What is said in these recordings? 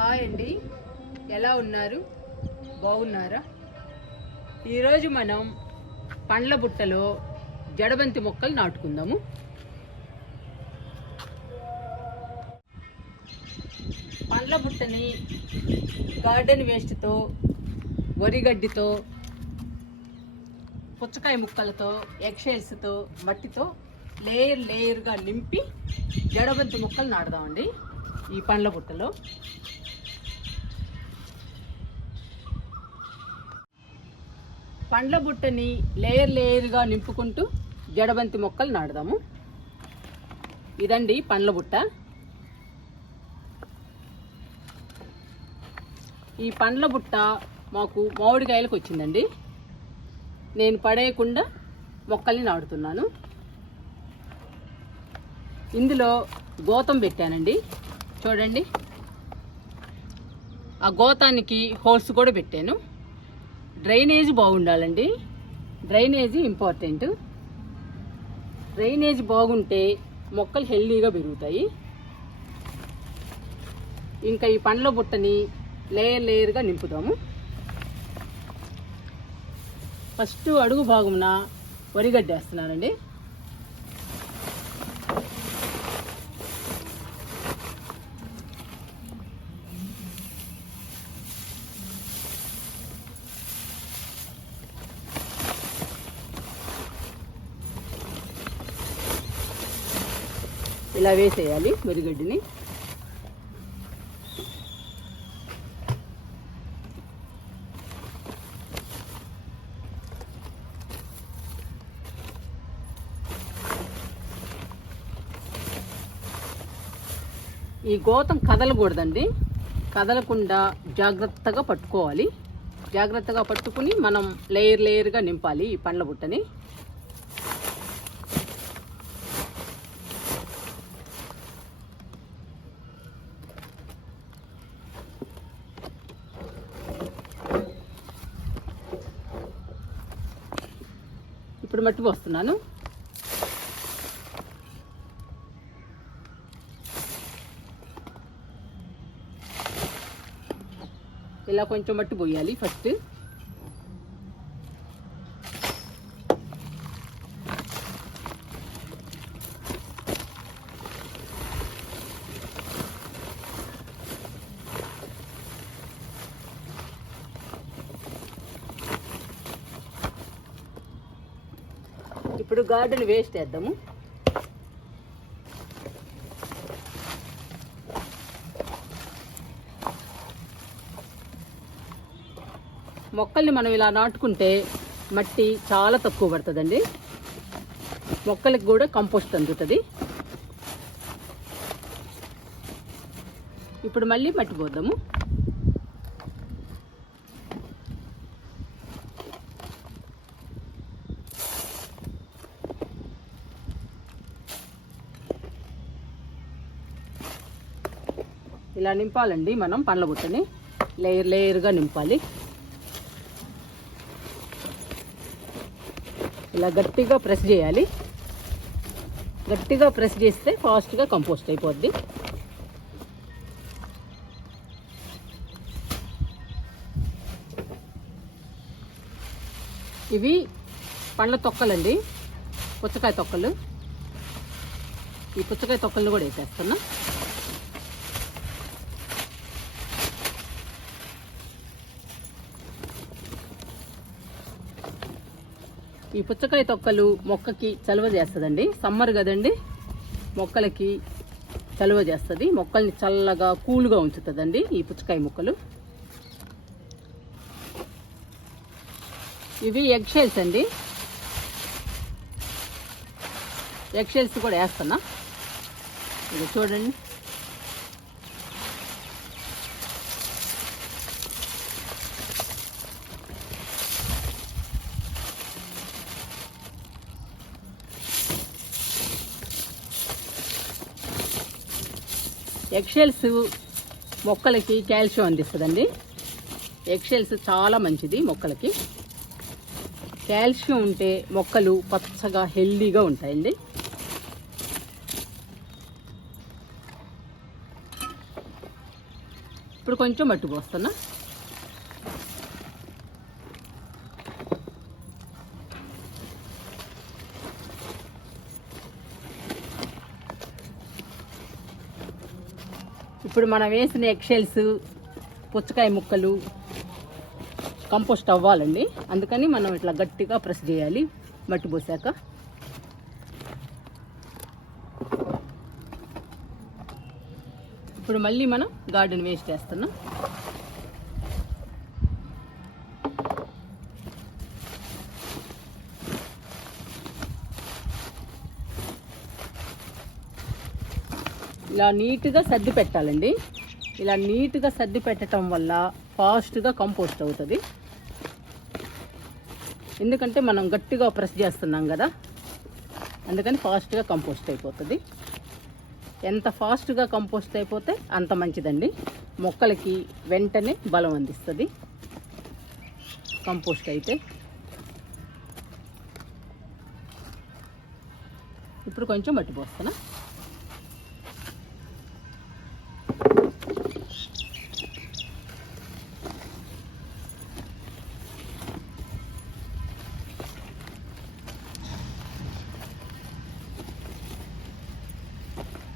Hi అండి, ఎలా ఉన్నారు? బాగున్నారా? ఈరోజు మనం పండ్ల బుట్టలో జడబంతి మొక్కలు నాటుకుందాము. పండ్ల బుట్టని గార్డెన్ వేస్ట్తో, వరిగడ్డితో, పుచ్చకాయ ముక్కలతో, ఎగ్షెల్స్తో, మట్టితో లేయర్గా నింపి జడబంతి మొక్కలు నాటుదామండి. ఈ పండ్ల బుట్టలో పండ్ల బుట్టని లేయర్గా నింపుకుంటూ జడబంతి మొక్కలు నాటుదాము. ఇదండి పండ్ల బుట్ట. ఈ పండ్ల బుట్ట మాకు మామిడికాయలకు వచ్చిందండి. నేను పడేయకుండా మొక్కల్ని నాటుతున్నాను. ఇందులో గోతం పెట్టానండి, చూడండి. ఆ గోతానికి హోల్స్ కూడా పెట్టాను. డ్రైనేజ్ బాగుండాలండి, డ్రైనేజ్ ఇంపార్టెంట్. డ్రైనేజ్ బాగుంటే మొక్కలు హెల్దీగా పెరుగుతాయి. ఇంకా ఈ పండ్ల బుట్టని లేయర్గా నింపుదాము. ఫస్ట్ అడుగు భాగమున వరిగడ్డి వేస్తున్నానండి. ఇలా వేసేయాలి వరిగడ్డిని. ఈ గోతం కదలకూడదండి, కదలకుండా జాగ్రత్తగా పట్టుకోవాలి. జాగ్రత్తగా పట్టుకుని మనం లేయర్గా నింపాలి ఈ పండ్ల బుట్టని. ఇప్పుడు మట్టి పోస్తున్నాను. ఇలా కొంచెం మట్టి పోయాలి ఫస్ట్. ఇప్పుడు గార్డెన్ వేస్ట్ వేద్దాము. మొక్కల్ని మనం ఇలా నాటుకుంటే మట్టి చాలా తక్కువ పడుతుందండి. మొక్కలకు కూడా కంపోస్ట్ అందుతుంది. ఇప్పుడు మళ్ళీ మట్టి పోద్దాము. ఇలా నింపాలండి మనం పండ్ల బుట్టని. లేయర్గా నింపాలి. ఇలా గట్టిగా ప్రెస్ చేయాలి. గట్టిగా ప్రెస్ చేస్తే ఫాస్ట్గా కంపోస్ట్ అయిపోద్ది. ఇవి పండ్ల తొక్కలండి, పుచ్చకాయ తొక్కలు. ఈ పుచ్చకాయ తొక్కలను కూడా వేసేస్తున్నా. ఈ పుచ్చకాయ తొక్కలు మొక్కకి చలువ చేస్తుందండి. సమ్మర్ కదండి, మొక్కలకి చలువ చేస్తుంది. మొక్కల్ని చల్లగా కూల్గా ఉంచుతుందండి ఈ పుచ్చకాయ ముక్కలు. ఇవి ఎగ్షెల్స్ అండి. ఎగ్షెల్స్ కూడా వేస్తున్నా. ఇది చూడండి. ఎగ్షెల్స్ మొక్కలకి కాల్షియం అందిస్తుందండి. ఎగ్షెల్స్ చాలా మంచిది మొక్కలకి. కాల్షియం ఉంటే మొక్కలు పచ్చగా హెల్దీగా ఉంటాయండి. ఇప్పుడు కొంచెం మట్టి పోస్తున్నా. ఇప్పుడు మనం వేసిన ఎగ్షెల్స్, పుచ్చకాయ ముక్కలు కంపోస్ట్ అవ్వాలండి. అందుకని మనం ఇట్లా గట్టిగా ప్రెస్ చేయాలి మట్టి పోసాక. ఇప్పుడు మళ్ళీ మనం గార్డెన్ వేస్ట్ చేస్తున్నాం. ఇలా నీట్గా సర్ది పెట్టాలండి. ఇలా నీట్గా సర్ది పెట్టడం వల్ల ఫాస్ట్గా కంపోస్ట్ అవుతుంది. ఎందుకంటే మనం గట్టిగా ప్రెస్ చేస్తున్నాం కదా, అందుకని ఫాస్ట్గా కంపోస్ట్ అయిపోతుంది. ఎంత ఫాస్ట్గా కంపోస్ట్ అయిపోతే అంత మంచిదండి. మొక్కలకి వెంటనే బలం అందిస్తుంది కంపోస్ట్ అయితే. ఇప్పుడు కొంచెం మట్టి పోస్తున్నా.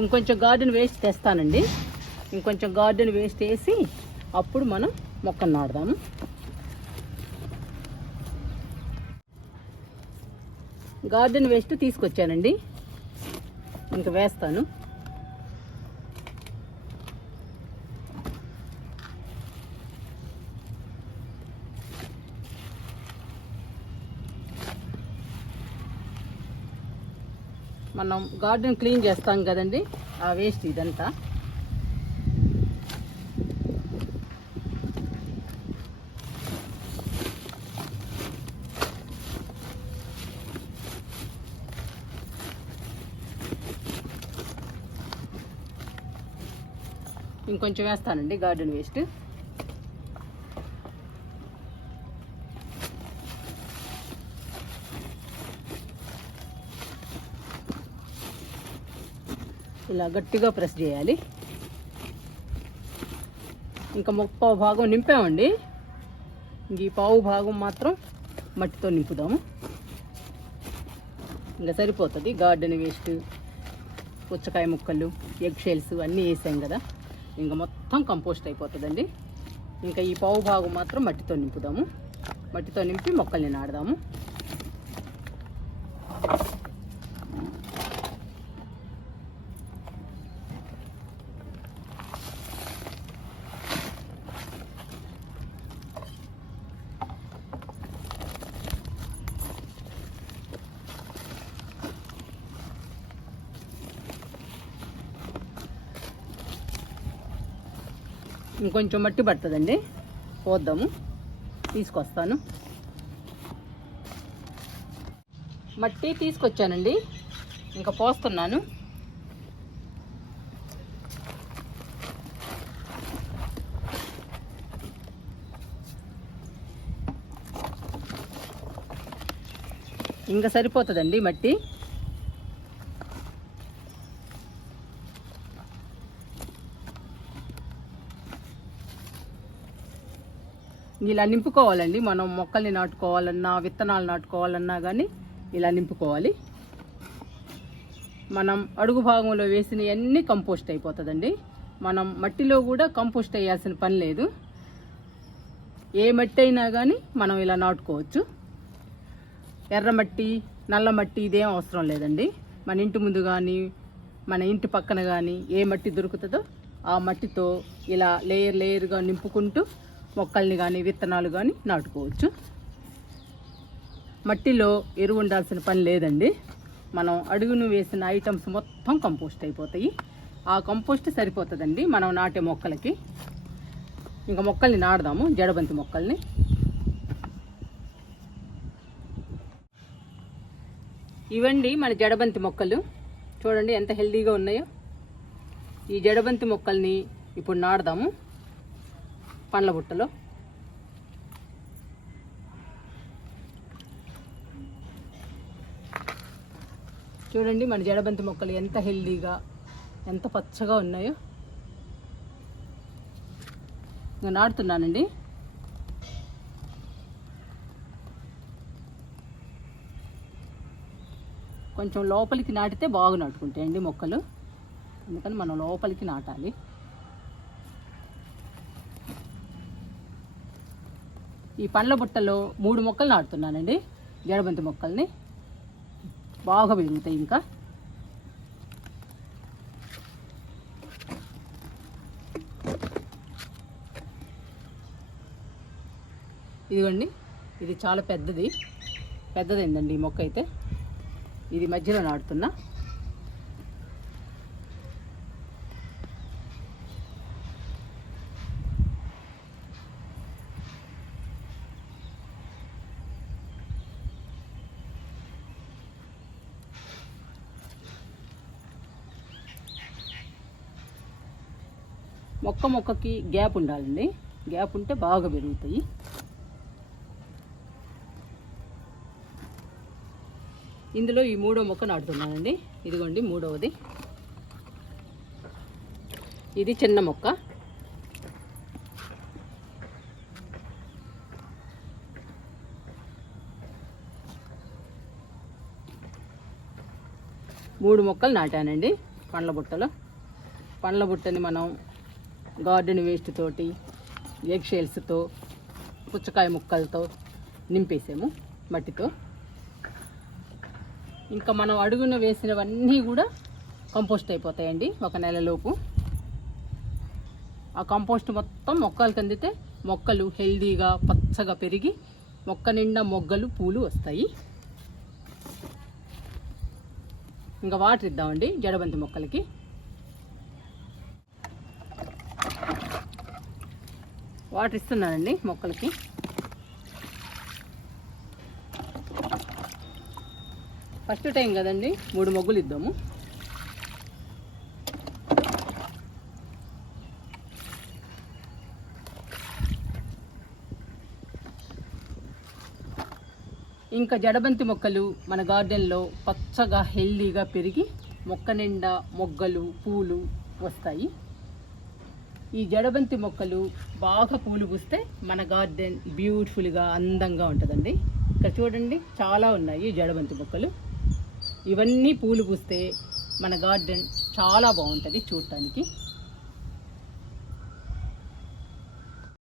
ఇంకొంచెం గార్డెన్ వేస్ట్ తెస్తానండి. ఇంకొంచెం గార్డెన్ వేస్ట్ వేసి అప్పుడు మనం మొక్కను నాటుదాము. గార్డెన్ వేస్ట్ తీసుకొచ్చానండి, ఇంకా వేస్తాను. మనం గార్డెన్ క్లీన్ చేస్తాం కదండి, ఆ వేస్ట్ ఇదంతా. ఇంకొంచెం వేస్తానండి గార్డెన్ వేస్ట్. ఇలా గట్టిగా ప్రెస్ చేయాలి. ఇంకా ముప్పావు భాగం నింపామండి. ఇంక ఈ పావు భాగం మాత్రం మట్టితో నింపుదాము. ఇంకా సరిపోతుంది. గార్డెన్ వేస్ట్, పుచ్చకాయ ముక్కలు, ఎగ్ షెల్స్ అన్నీ వేసాం కదా, ఇంకా మొత్తం కంపోస్ట్ అయిపోతుందండి. ఇంకా ఈ పావు భాగం మాత్రం మట్టితో నింపుదాము. మట్టితో నింపి మొక్కల్ని నాటుదాము. ఇంకొంచెం మట్టి పడుతుందండి, పోద్దాము. తీసుకొస్తాను. మట్టి తీసుకొచ్చానండి, ఇంకా పోస్తున్నాను. ఇంకా సరిపోతుందండి మట్టి. ఇలా నింపుకోవాలండి. మనం మొక్కల్ని నాటుకోవాలన్నా, విత్తనాలు నాటుకోవాలన్నా కానీ ఇలా నింపుకోవాలి. మనం అడుగు భాగంలో వేసినవన్నీ కంపోస్ట్ అయిపోతుందండి. మనం మట్టిలో కూడా కంపోస్ట్ వేయాల్సిన పని లేదు. ఏ మట్టి అయినా కానీ మనం ఇలా నాటుకోవచ్చు. ఎర్రమట్టి, నల్ల మట్టి ఇదేం అవసరం లేదండి. మన ఇంటి ముందు కానీ, మన ఇంటి పక్కన కానీ ఏ మట్టి దొరుకుతుందో ఆ మట్టితో ఇలా లేయర్గా నింపుకుంటూ మొక్కల్ని కానీ విత్తనాలు కానీ నాటుకోవచ్చు. మట్టిలో ఎరువు ఉండాల్సిన పని లేదండి. మనం అడుగును వేసిన ఐటమ్స్ మొత్తం కంపోస్ట్ అయిపోతాయి. ఆ కంపోస్ట్ సరిపోతుందండి మనం నాటే మొక్కలకి. ఇంకా మొక్కల్ని నాటుదాము, జడబంతి మొక్కల్ని. ఇవండి మన జడబంతి మొక్కలు. చూడండి ఎంత హెల్దీగా ఉన్నాయో. ఈ జడబంతి మొక్కల్ని ఇప్పుడు నాటుదాము పండ్ల బుట్టలో. చూడండి మన జడబంతి మొక్కలు ఎంత హెల్దీగా, ఎంత పచ్చగా ఉన్నాయో. ఇంకా నాటుతున్నానండి. కొంచెం లోపలికి నాటితే బాగా నాటుకుంటాయండి మొక్కలు, అందుకని మనం లోపలికి నాటాలి. ఈ పండ్ల బుట్టలో 3 మొక్కలు నాటుతున్నానండి, జడబంతి మొక్కల్ని. బాగా పెరుగుతాయి. ఇంకా ఇదిగోండి, ఇది చాలా పెద్దదైందండి ఈ మొక్క అయితే. ఇది మధ్యలో నాటుతున్నా. మొక్కకి గ్యాప్ ఉండాలండి, గ్యాప్ ఉంటే బాగా పెరుగుతాయి. ఇందులో ఈ 3వ మొక్క నాటుతున్నానండి. ఇదిగోండి 3వది. ఇది చిన్న మొక్క. మూడు మొక్కలు నాటానండి పండ్ల బుట్టలో. పండ్ల బుట్టని మనం గార్డెన్ వేస్ట్ తోటి, ఎగ్ షెల్స్తో, పుచ్చకాయ ముక్కలతో నింపేసాము మట్టితో. ఇంకా మనం అడుగున వేసినవన్నీ కూడా కంపోస్ట్ అయిపోతాయండి 1 నెలలోపు. ఆ కంపోస్ట్ మొత్తం మొక్కలకు అందితే మొక్కలు హెల్దీగా పచ్చగా పెరిగి మొక్క నిండా మొగ్గలు పూలు వస్తాయి. ఇంకా వాటర్ ఇద్దామండి జడబంతి మొక్కలకి. వాటర్ ఇస్తున్నానండి మొక్కలకి. ఫస్ట్ టైం కదండి, 3 మొగ్గులు ఇద్దాము. ఇంకా జడబంతి మొక్కలు మన గార్డెన్లో పచ్చగా హెల్దీగా పెరిగి మొక్క నిండా మొగ్గలు పూలు వస్తాయి. ఈ జడబంతి మొక్కలు బాగా పూలు పూస్తే మన గార్డెన్ బ్యూటిఫుల్గా అందంగా ఉంటుందండి. ఇక్కడ చూడండి, చాలా ఉన్నాయి జడబంతి మొక్కలు. ఇవన్నీ పూలు పూస్తే మన గార్డెన్ చాలా బాగుంటుంది చూడటానికి.